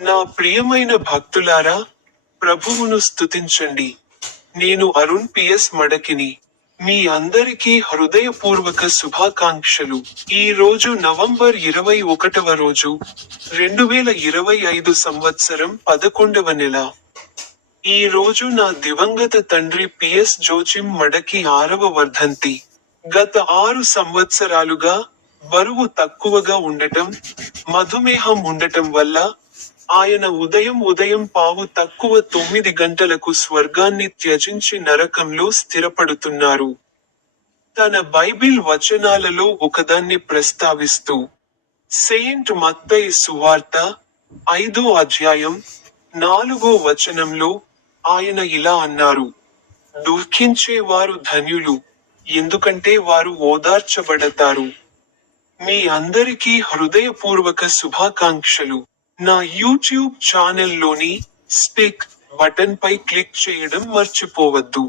నా ప్రియమైన భక్తులారా ప్రభువును స్తుతించండి. నేను అరుణ్ పిఎస్ మడకిని. మీ అందరికీ హృదయపూర్వక శుభాకాంక్షలు. ఈ రోజు నవంబర్ ఇరవై ఒకటవ రోజు రెండు వేల ఇరవై ఐదు సంవత్సరం పదకొండవ నెల. ఈ రోజు నా దివంగత తండ్రి పిఎస్ జోచిం మడకి ఆరవ వర్ధంతి. గత ఆరు సంవత్సరాలుగా బరువు తక్కువగా ఉండటం మధుమేహం ఉండటం వల్ల ఆయన ఉదయం ఉదయం పావు తక్కువ తొమ్మిది గంటలకు స్వర్గాన్ని త్యజించి నరకంలో స్థిరపడుతున్నారు. తన బైబిల్ వచనాలలో ఒకదాన్ని ప్రస్తావిస్తూ సెయింట్ మత్తయి సువార్త ఐదో అధ్యాయం నాలుగో వచనంలో ఆయన ఇలా అన్నారు దుఃఖించేవారు ధన్యులు ఎందుకంటే వారు ఓదార్చబడతారు. మీ అందరికీ హృదయపూర్వక శుభాకాంక్షలు. నా యూట్యూబ్ ఛానల్లోని స్పీక్ బటన్ పై క్లిక్ చేయడం మర్చిపోవద్దు.